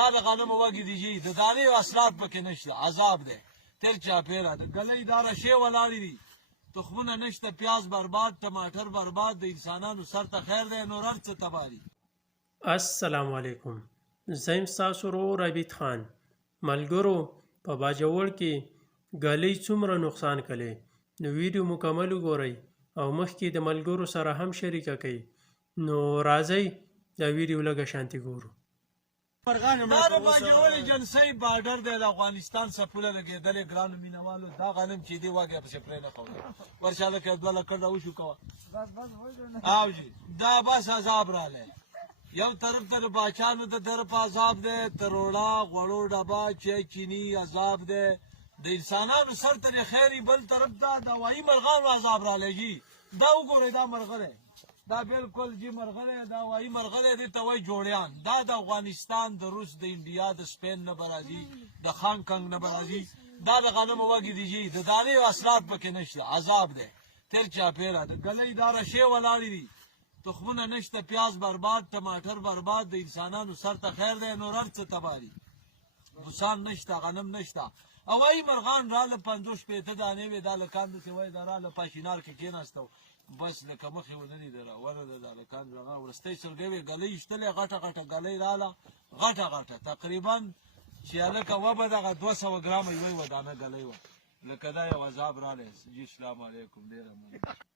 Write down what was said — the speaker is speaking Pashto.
دا د غنمو وږي دي جي د دانې اصلات پکې نشته عذاب دی تل چاپېره د ګلۍ دا رشې ولاړې دي تخمونه نشته پیاز برباد ټماټر برباد د انسانانو سر ته خیر دی نور هر څه تباه دي. السلام علیکم، زه یم ستاسو ورور عبید خان. ملګرو په باجوړ کې ګلۍ څومره نقصان کړی نو ویډیو مکمل وګورئ او مخکې د ملګرو سره هم شریکه کړئ. نو راځئ دا ویډیو لږه شانتي ګورو. دا د باجوړ ایجنسۍ بارډر دی د افغانستان څپوله لګېدلې ګرانو مینهوالو دا غنم چې دی واګې پسې پرې نه خوړه ورشه لکه دوه لکړ راوشو کوه او جي دا بس عذاب رالی یو طرف ته د باچانو د در په عذاب دی تروړه غوړو ډبه چای چیني عذاب دی د انسانانو سر ته خیري بل طرف ته د هوایي مرغانو عذاب رالی جي دا وګورئ دا مرغه دی دا بالکل جی مرغه دی دا هوایي مرغه دی دې ته وایي جوړیان دا د افغانستان د روس د انډیا د سپین نه به راځي د هانګ کانګ نه به راځي دا د غنمو وږي دي جي د دانې اصلات پکې نشته عذاب دی تل چاپېره د ګلۍ دا رشې ولاړې دي تخمونه نشته پیاز برباد ټماټر برباد د انسانانو سر ته خیر دی نور هر څه تباه دي بوسان نشته غنم نشته هوایي مرغان راله 50 شپېته دانې وې دا لکان داسې وایي دا راله پاشینار کې کېناستو بس لکه مخې ونه لیده راوره د هلکان هغه وروستۍ سلګۍ وې ګلۍ ایشتلې غټه غټه ګلۍ راله غټه غټه تقریبا چې هلکه وبه دغه 200 ګرامه یوه ودانه ګلۍ وه لکه دا یو عذاب رالی جي اسلام علیکم ډېره مننه